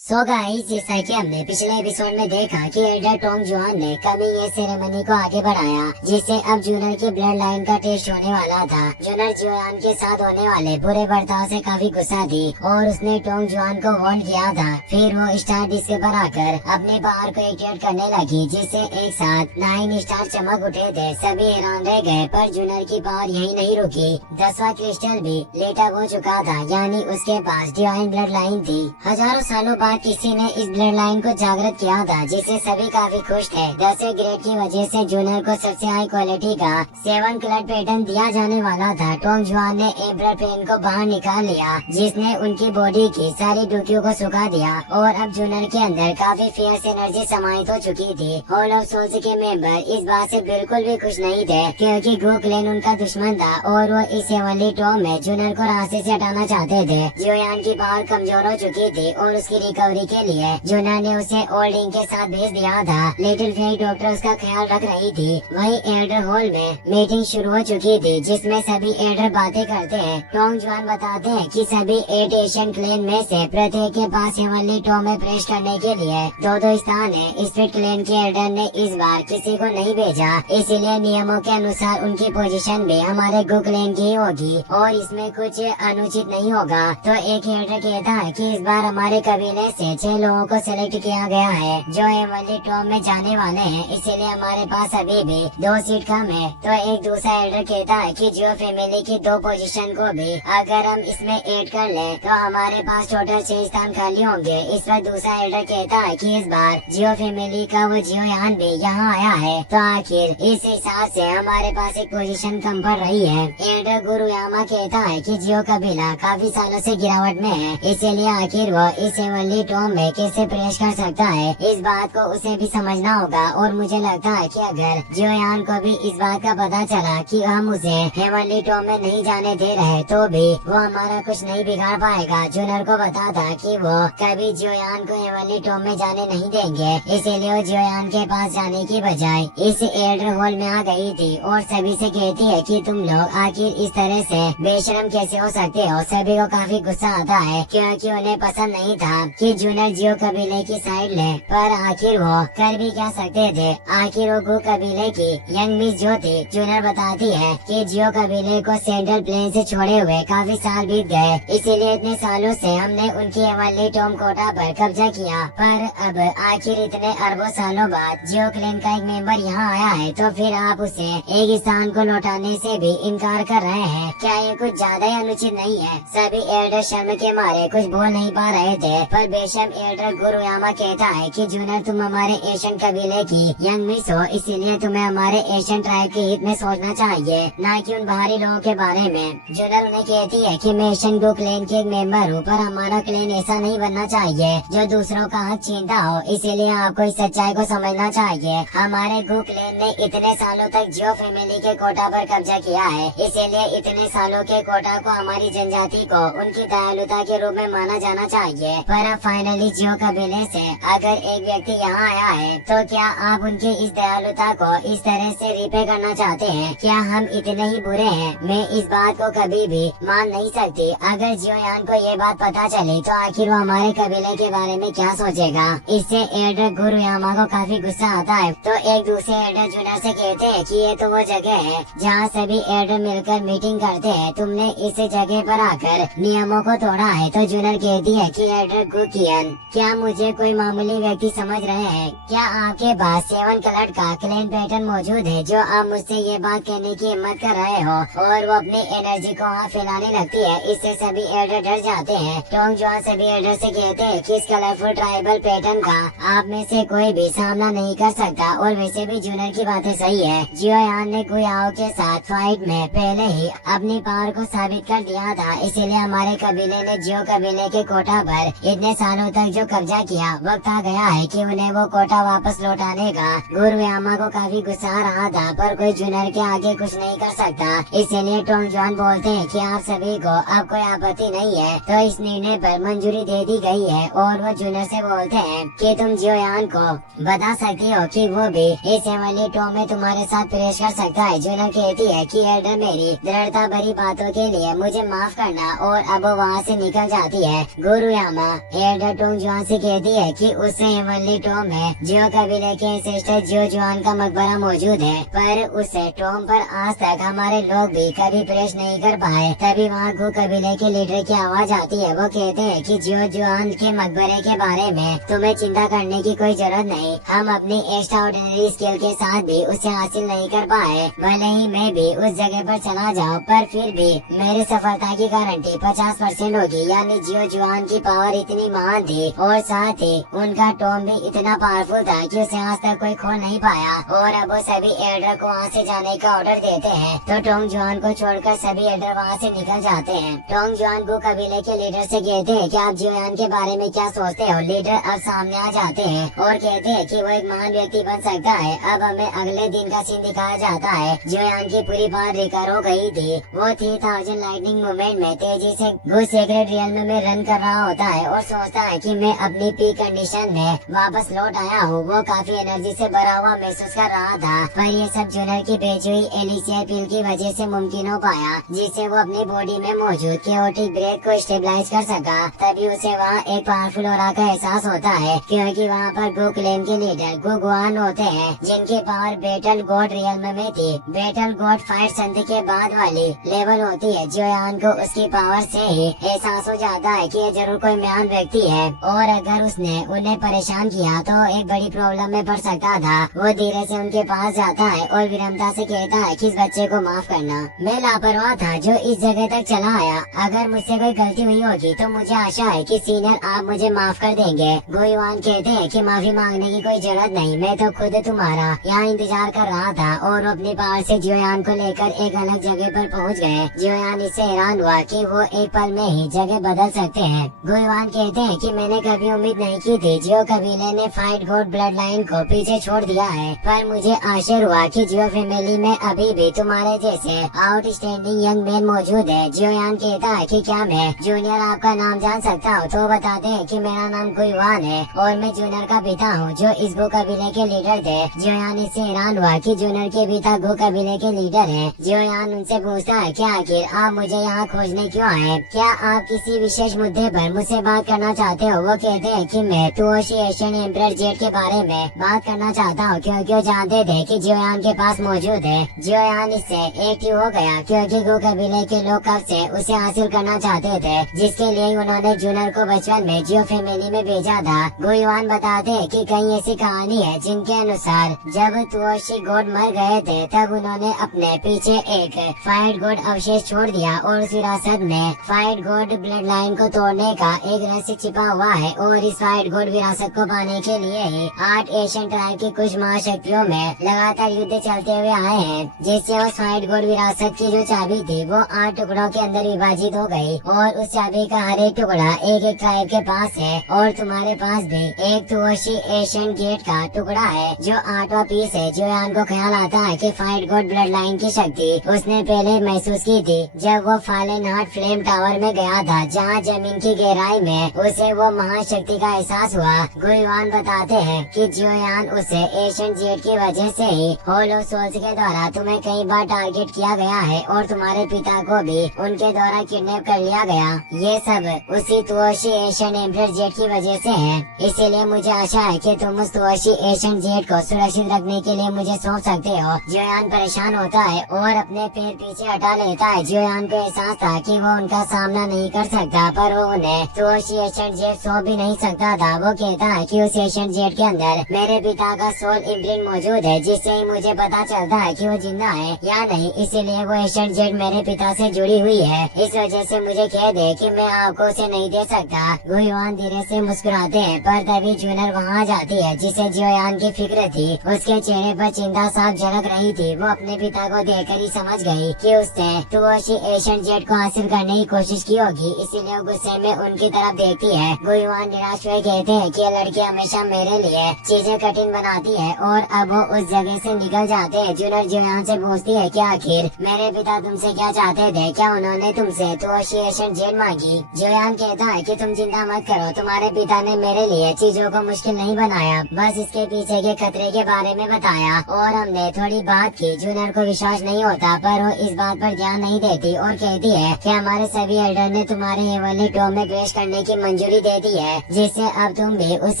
So guys, जैसा कि हमने पिछले एपिसोड में देखा कि एल्डर टोंग जुआन ने कभी ये सेरेमनी को आगे बढ़ाया, जिससे अब जूनर की ब्लड लाइन का टेस्ट होने वाला था। जूनर जुआन के साथ होने वाले बुरे बर्ताव से काफी गुस्सा थी और उसने टोंग जुआन को वार्न किया था। फिर वो स्टार डिस्क पर आकर अपने पावर को एक्टिवेट करने लगी, जिससे एक साथ 9 स्टार चमक उठे थे। सभी हैरान रह गए, पर जूनर की पावर यही नहीं रुकी। 10वां क्रिस्टल भी लेटअप हो चुका था, यानी उसके पास डिवाइन ब्लड लाइन थी। हजारों सालों बाद किसी ने इस ब्लड लाइन को जागृत किया था, जिससे सभी काफी खुश थे। 10वें ग्रेड की वजह से जूनर को सबसे हाई क्वालिटी का 7 कलर पैटर्न दिया जाने वाला था। टोंग जुआन ने एम्परर पेन को बाहर निकाल लिया, जिसने उनकी बॉडी की सारी डुकियों को सुखा दिया और अब जूनर के अंदर काफी फियर्स एनर्जी समाहित हो चुकी थी। हॉल ऑफ सोल्स के मेंबर इस बात से बिल्कुल भी खुश नहीं थे, क्योंकि गो क्लेन उनका दुश्मन था और वो इस हेवनली टॉम में जूनर को रास्ते से हटाना चाहते थे। जियोयान की पावर कमजोर हो चुकी थी और उसकी रिकवरी के लिए जूनर ने उसे ओल्डिंग के साथ भेज दिया था। लिटिल फेरी डॉक्टर उसका ख्याल रख रही थी। वहीं एल्डर हॉल में मीटिंग शुरू हो चुकी थी, जिसमें सभी एल्डर बातें करते हैं। टोंग जुआन बताते हैं कि सभी 8 एशियन क्लेन में से प्रत्येक के पास हेवनली टॉम में प्रवेश करने के लिए दो स्थान है। स्पिरिट क्लेन के एल्डर ने इस बार किसी को नहीं भेजा, इसीलिए नियमों के अनुसार उनकी पोजीशन भी हमारे गो क्लेन की होगी और इसमें कुछ अनुचित नहीं होगा। तो एक एल्डर कहता है कि इस बार हमारे कबीले से 6 लोगों को सिलेक्ट किया गया है जो हेवनली टॉम में जाने वाले हैं, इसीलिए हमारे पास अभी भी 2 सीट कम है। तो एक दूसरा एल्डर कहता है कि जियो फैमिली की 2 पोजीशन को भी अगर हम इसमें ऐड कर लें तो हमारे पास टोटल 6 स्थान खाली होंगे। इस पर दूसरा एल्डर कहता है कि इस बार जियो फैमिली का वो जियोयान भी यहाँ आया है, तो आखिर इस हिसाब से हमारे पास एक पोजीशन कम पड़ रही है। एल्डर गुरुयामा कहता है कि जियो कबीला काफी सालों से गिरावट में है, इसीलिए आखिर वो इस हेवनली टॉम में कैसे प्रवेश कर सकता है, इस बात को उसे भी समझना होगा। और मुझे लगता है कि अगर जियोयान को भी इस बात का पता चला कि हम उसे हेवनली टॉम में नहीं जाने दे रहे, तो भी वो हमारा कुछ नहीं बिगाड़ पाएगा। जूनर को पता था कि वो कभी जियोयान को हेवनली टॉम में जाने नहीं देंगे, इसीलिए वो जियोयान के पास जाने की बजाय इस एल्डर हॉल में आ गई थी और सभी से कहती है कि तुम लोग आखिर इस तरह से बेशरम कैसे हो सकते हो। सभी को काफी गुस्सा आता है, क्योंकि उन्हें पसंद नहीं था कि जूनर जियो कबीले की साइड ले, पर आखिर वो कर भी क्या सकते थे। आखिर वो गो कबीले की यंग मिस जो थी। जूनर बताती है कि जियो कबीले को सेंट्रल प्लेन से छोड़े हुए काफी साल बीत गए, इसीलिए इतने सालों से हमने उनकी हेवनली टॉम कोटा पर कब्जा किया, पर अब आखिर इतने अरबों सालों बाद जियो क्लेन का एक मेंबर यहाँ आया है, तो फिर आप उसे एक स्थान को लौटाने से भी इनकार कर रहे हैं। क्या ये कुछ ज्यादा ही अनुचित नहीं है? सभी एल्डर शर्म के मारे कुछ बोल नहीं पा रहे थे, पर बेशम एल्डर गुरुयामा कहता है कि जूनर तुम हमारे एशियन कबीले की यंग मिस हो, इसीलिए तुम्हें हमारे एशियन ट्राइब के हित में सोचना चाहिए, न कि उन बाहरी लोगों के बारे में। जूनर उन्हें कहती है कि मैं एशियन गो क्लेन के एक मेंबर हूँ, पर हमारा क्लेन ऐसा नहीं बनना चाहिए जो दूसरों का हक छीनता हो, इसीलिए आपको इस सच्चाई को समझना चाहिए। हमारे गो क्लेन ने इतने सालों तक जियो फैमिली के कोटा पर कब्जा किया है, इसीलिए इतने सालों के कोटा को हमारी जनजाति को उनकी दयालुता के रूप में माना जाना चाहिए। पर अब फाइनली जियो कबीले से अगर एक व्यक्ति यहाँ आया है, तो क्या आप उनकी इस दयालुता को इस तरह से रिपे करना चाहते हैं? क्या हम इतने ही बुरे हैं? मैं इस बात को कभी भी मान नहीं सकती। अगर जियोयान को ये बात पता चली तो आखिर वो हमारे कबीले के बारे में क्या सोचेगा। इससे एल्डर गुरुयामा को काफी गुस्सा आता है, तो एक दूसरे एल्डर जूनर से कहते हैं कि ये तो वो जगह है जहाँ सभी एल्डर मिलकर मीटिंग करते हैं, तुमने इस जगह पर आकर नियमों को तोड़ा है। तो जूनर कहती है कि एल्डर गुकियन, क्या मुझे कोई मामूली व्यक्ति समझ रहे हैं? क्या आपके पास 7 कलर का क्लेन पैटर्न मौजूद है जो आप मुझसे ये बात कहने की हिम्मत कर रहे हो? और वो अपनी एनर्जी को वहाँ फैलाने लगती है, इससे सभी एल्डर डर जाते हैं। टोंग जुआन सभी एल्डर से कहते हैं कि इस कलरफुल ट्राइबल पैटर्न का आप में से कोई भी सामना नहीं कर सकता, और वैसे भी जूनर की बातें सही है। जियोयान ने गुयाओ के साथ फाइट में पहले ही अपनी पावर को साबित कर दिया था, इसीलिए हमारे कबीले ने जियो कबीले के कोटा पर इतने सालों तक जो कब्जा किया, वक्त आ गया है कि उन्हें वो कोटा वापस लौटाने का। गुरुयामा को काफी गुस्सा आ रहा था, पर कोई जूनर के आगे कुछ नहीं कर सकता, इसीलिए टोंग जुआन बोलते हैं कि आप सभी को अब कोई आपत्ति नहीं है, तो इस निर्णय पर मंजूरी दे दी गई है। और वो जूनर से बोलते हैं कि तुम जियोयान को बता सकती हो कि वो भी इस हेवनली टॉम में तुम्हारे साथ प्रवेश कर सकता है। जूनर कहती है कि एल्डर मेरी दृढ़ता भरी बातों के लिए मुझे माफ करना, और अब वो वहाँ से निकल जाती है। गुरुयामा एल्डर टोंग जुआन से कहती है कि उससे हेवनली टॉम है जियो कबीले के सिस्टर जियो जुआन का मकबरा मौजूद है, पर उसे टॉम पर आज तक हमारे लोग भी कभी प्रेस नहीं कर पाए। तभी वहाँ गो कबीले के लीडर की आवाज आती है। वो कहते हैं कि जियो जुआन के मकबरे के बारे में तुम्हें चिंता करने की कोई जरूरत नहीं। हम अपनी एक्स्ट्राऑर्डिनरी स्किल के साथ भी उसे हासिल नहीं कर पाए। भले ही मैं भी उस जगह पर चला जाऊँ, पर फिर भी मेरी सफलता की गारंटी 50% होगी। यानी जियो जुआन की पावर इतनी महान थी और साथ ही उनका टॉम भी इतना पावरफुल था कि उसे आज तक कोई खो नहीं पाया। और अब वो सभी एल्डर को वहाँ से जाने का ऑर्डर देते हैं, तो टोंग जुआन को छोड़कर सभी एल्डर वहाँ से निकल जाते हैं। टोंग जुआन गो कबीले के लीडर से कहते हैं कि आप जियोयान के बारे में क्या सोचते हो। लीडर अब सामने आ जाते हैं और कहते हैं कि वो एक महान व्यक्ति बन सकता है। अब हमें अगले दिन का सीन दिखाया जाता है। जियोयान की पूरी बात रिकवर हो गई थी। वो 3000 लाइटनिंग मूवमेंट में तेजी से गो सीक्रेट रियल्म में रन कर रहा होता है और सोचता है कि मैं अपनी पीक कंडीशन में वापस लौट आया हूँ। वो काफी एनर्जी से भरा हुआ महसूस कर रहा था, पर ये सब जूनर की बेची हुई एलिसिया पिल की वजह से मुमकिन हो पाया, जिससे वो अपनी बॉडी में मौजूद केओटिक ब्रेक को स्टेबलाइज कर सका। तभी उसे वहाँ एक पावरफुल ऑरा का एहसास होता है, क्योंकि वहाँ पर गो क्लेन के लीडर गो गुआन होते हैं, जिनकी पावर बैटल गॉड रियल्म में थी। बैटल गॉड फाइट संधि के बाद वाली लेवल होती है। जियोयान को उसकी पावर से ही एहसास हो जाता है कि ये जरूर कोई महान व्यक्ति है, और अगर उसने उन्हें परेशान किया तो एक बड़ी प्रॉब्लम में पड़ सकता था। वो धीरे से उनके पास जाता है और विनम्रता से कहता है कि इस बच्चे को माफ करना। मैं लापरवाह था जो इस जगह तक चला आया। अगर मुझसे कोई गलती हुई होगी तो मुझे आशा है कि सीनियर आप मुझे माफ कर देंगे। गोयुआन कहते हैं कि माफी मांगने की कोई जरूरत नहीं, मैं तो खुद तुम्हारा यहाँ इंतजार कर रहा था। और वो अपनी पावर से जियोयान को लेकर एक अलग जगह पर पहुँच गए। जियोयान इससे हैरान हुआ कि वो एक पल में ही जगह बदल सकते हैं। गोयुआन कहते हैं कि मैंने कभी उम्मीद नहीं की थी। जियो कबीले ने फाइट गॉड ब्लड लाइन को पीछे छोड़ दिया है, पर मुझे आश्चर्य हुआ कि जियो फैमिली में अभी भी तुम्हारे जैसे आउटस्टैंडिंग यंग मैन मौजूद है। जियोयान कहता है कि क्या मैं जूनियर आपका नाम जान सकता हूँ। तो बताते हैं कि मेरा नाम गुयुआन है और मैं जूनियर का पिता हूँ जो इस गो कबीले के लीडर थे। जियोयान इससे हैरान हुआ कि जूनियर के पिता गो कबीले के लीडर है। जियोयान उनसे पूछता है कि आखिर आप मुझे यहाँ खोजने क्यों आए, क्या आप किसी विशेष मुद्दे पर मुझसे बात करना चाहते हो। वो कहते हैं कि मैं तुओशी एशियन एम्परर जेट के बारे में बात करना चाहता हूँ, क्योंकि वो जानते थे कि जियोयान के पास मौजूद है। जियोयान इससे एक्टिव हो गया क्योंकि गो कबीले के लोग कब से उसे हासिल करना चाहते थे, जिसके लिए उन्होंने जूनर को बचपन में जियो फैमिली में भेजा था। गोयुआन बताते हैं कि कई ऐसी कहानी है जिनके अनुसार जब तुओशी गॉड मर गए थे तब उन्होंने अपने पीछे एक फाइट गॉड अवशेष छोड़ दिया और उस विरासत में फाइट गॉड ब्लड लाइन को तोड़ने का एक रहस्य छिपा हुआ है। और इस फाइट गॉड विरासत को पाने के लिए ही 8 एशियन ट्राइब की कुछ महाशक्तियों में लगातार युद्ध चलते हुए आए हैं, जिससे उस फाइट गॉड विरासत की जो चाबी थी वो 8 टुकड़ों के अंदर विभाजित हो गई। और उस चाबी का हर एक टुकड़ा एक एक ट्राइब के पास है, और तुम्हारे पास भी एक तुओशी एशियन गेट का टुकड़ा है जो 8वां पीस है। जियोयान को ख्याल आता है कि फाइट गॉड ब्लड लाइन की शक्ति उसने पहले महसूस की थी जब वो फालन हार्ट फ्लेम टावर में गया था, जहाँ जमीन की गहराई में उसे वो महाशक्ति का एहसास हुआ। गुयुआन बताते हैं कि जियोयान उसे एशियन जेट की वजह से ही होलो सोल्स के द्वारा तुम्हें कई बार टारगेट किया गया है और तुम्हारे पिता को भी उनके द्वारा किडनैप कर लिया गया। ये सब उसी तुओशी एशियन एम्परर जेट की वजह से है। इसीलिए मुझे आशा है कि तुम उस तुओशी एशियन जेट को सुरक्षित रखने के लिए मुझे सौंप सकते हो। जियोयान परेशान होता है और अपने पैर पीछे हटा लेता है। जियोयान को एहसास था कि वो उनका सामना नहीं कर सकता, पर वो उन्हें तुओशी एशियन जेट सौंप भी नहीं सकता था। वो कहता है कि उस एशियन जेट के अंदर मेरे पिता का सोल इम्प्रिंट मौजूद है, जिससे ही मुझे पता चलता है कि वो जिंदा है या नहीं। इसीलिए वो एशियन जेट मेरे पिता से जुड़ी हुई है। इस वजह से मुझे खेद है कि मैं आपको उसे नहीं दे सकता। गुयुआन धीरे से मुस्कुराते हैं, पर तभी जूनर वहाँ जाती है जिसे जियोयान की फिक्र थी। उसके चेहरे पर चिंता साफ झलक रही थी। वो अपने पिता को देखकर ही समझ गई कि उसने तुओशी एशियन जेट को हासिल करने की कोशिश की होगी, इसीलिए गुस्से में उनकी तरफ देखती है। गुयुआन निराश हुए कहते हैं कि ये लड़की हमेशा मेरे लिए चीजें कठिन बनाती है, और अब वो उस जगह से निकल जाते हैं। जूनर जियोयान से पूछती है कि आखिर मेरे पिता तुमसे क्या चाहते थे, क्या उन्होंने तुमसे तुओशी एशियन जेट मांगी। जियोयान कहता है कि तुम चिंता मत करो, तुम्हारे पिता ने मेरे लिए चीजों को मुश्किल नहीं बनाया, बस इसके पीछे के खतरे के बारे में बताया और हमने थोड़ी बात की। जूनर को विश्वास नहीं होता, पर वो इस बात पर ध्यान नहीं देती और कहती है कि हमारे सभी एल्डर ने तुम्हारे हेवनली टॉम में प्रवेश करने की मंजूरी देती है, जिससे अब तुम भी उस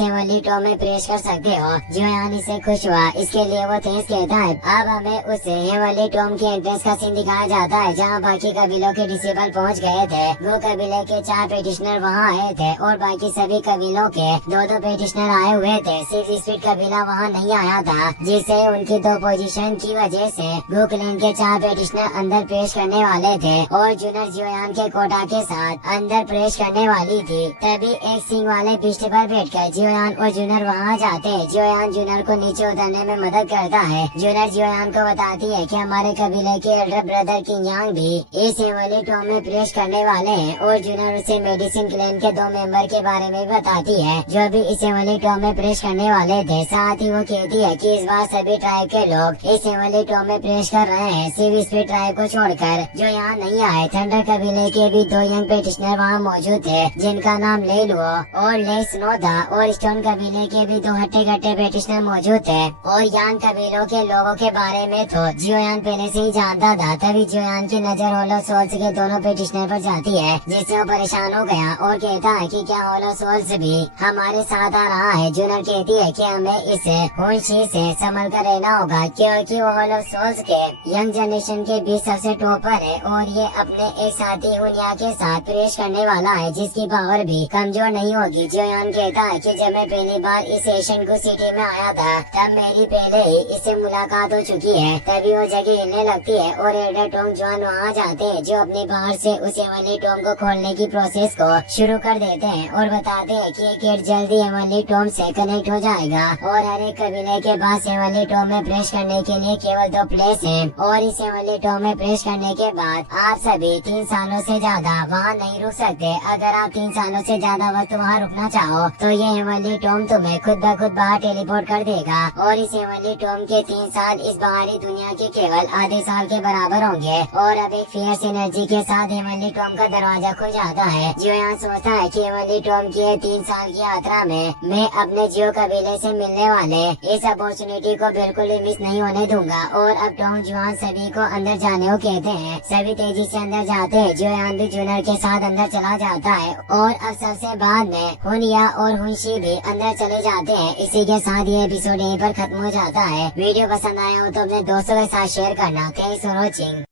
हेवनली टॉम में प्रवेश कर सकते हो। जोयान इससे खुश हुआ, इसके लिए वो थैंक्स कहता है। अब हमें उस हेवनली टॉम के एंट्रेंस का सीन दिखाया जाता है, जहाँ बाकी कबीलों के डिसिबल पहुँच गए थे। वो कबीले के 4 पेटिशनर वहाँ आए थे और बाकी सभी कबीलों के 2-2 पेटिशनर आए हुए थे। सिर्फ स्पीड कबीला वहाँ नहीं आया था, जिससे उनकी 2 पोजीशन की वजह से ब्रुकलिन के 4 पेटिशनर अंदर प्रवेश करने वाले थे और जूनर जोयान के कोटा के साथ अंदर प्रवेश करने वाली थी। तभी एक सिंह वाले पिष्ट पर बैठकर जोयान और जूनर वहाँ जाते हैं। जोयान जूनर को नीचे उतरने में मदद करता है। जूनर जोयान को बताती है कि हमारे कबीले के एल्डर ब्रदर किंग यांग भी इस हेवनली टॉम में प्रवेश करने वाले हैं और जूनर उसे मेडिसिन क्लेन के 2 मेंबर के बारे में बताती है, जो भी इस हेवनली टॉम में प्रवेश करने वाले थे। साथ ही वो कहती है कि इस बार सभी ट्राइब के लोग इस हेवनली टॉम में प्रवेश कर रहे हैं, सिर्फ स्पीड ट्राइब को छोड़कर, जो यहाँ नहीं आए। थंडर कबीले के भी 2 यंग पेटिशनर वहाँ मौजूद थे, जिनका नाम लेलुओ और ले स्नो था, और स्टोन कबीले के भी 2 हट्टे-कट्टे पेटिशनर मौजूद थे। और यान कबीलों के लोगों के बारे में तो जियोयान पहले से ही जानता था। तभी जियोयान की नजर होलो सोल्स के दोनों पेटिशनर पर जाती है, जिससे वो परेशान हो गया और कहता है कि क्या होलो सोल्स भी हमारे साथ आ रहा है। जूनर कहती है कि हमें इसे होनशी से संभल कर रहना होगा, क्योंकि वो होलो सोल्स के यंग जनरेशन के बीच सबसे टॉप पर है और ये अपने एक साथी हुनिया के साथ प्रवेश करने वाला है, जिसकी पावर भी कमजोर नहीं होगी। जियोयान कहता है कि जब मैं पहली बार इस एशियन को सिटी में आया था, तब मेरी पहले ही इससे मुलाकात हो चुकी है। तभी वो जगह हिलने लगती है और एल्डर टोंग जुआन वहाँ जाते हैं, जो अपनी पावर से उस हेवनली टॉम को खोलने की प्रोसेस को शुरू कर देते हैं और बताते हैं कि ये गेट जल्दी हेवनली टॉम से कनेक्ट हो जाएगा और हर एक कबीले के पास हेवनली टॉम में प्रवेश करने के लिए केवल 2 प्लेस हैं और इस हेवनली टॉम में प्रवेश करने के बाद आप सभी 3 सालों से ज्यादा वहाँ नहीं रुक सकते। अगर आप 3 सालों से ज्यादा वक्त वहाँ रुकना चाहो तो ये हेवनली टॉम तुम्हें खुद ब खुद बाहर टेलीपोर्ट कर देगा और इस हेवनली टॉम के 3 साल इस बाहरी दुनिया के केवल आधे साल के बराबर होंगे। और अब एक फियर्स एनर्जी के साथ हेवनली टॉम का दरवाजा खुल जाता है। जियो यहाँ सोचता है कि हेवनली टॉम की 3 साल की यात्रा में मैं अपने जियो कबीले से मिलने वाले इस अपॉर्चुनिटी को बिल्कुल भी मिस नहीं होने दूंगा। और अब टोंग जुआन सभी को अंदर जाने को कहते हैं। सभी तेजी से अंदर जाते हैं। जियोयान भी जूनर के साथ अंदर चला जाता है और अब सबसे बाद में हुनिया और हुनशी भी अंदर चले जाते हैं। इसी के साथ ये एपिसोड यहीं पर खत्म हो जाता है। वीडियो पसंद आया हो तो अपने दोस्तों के साथ शेयर करना। Thanks for watching.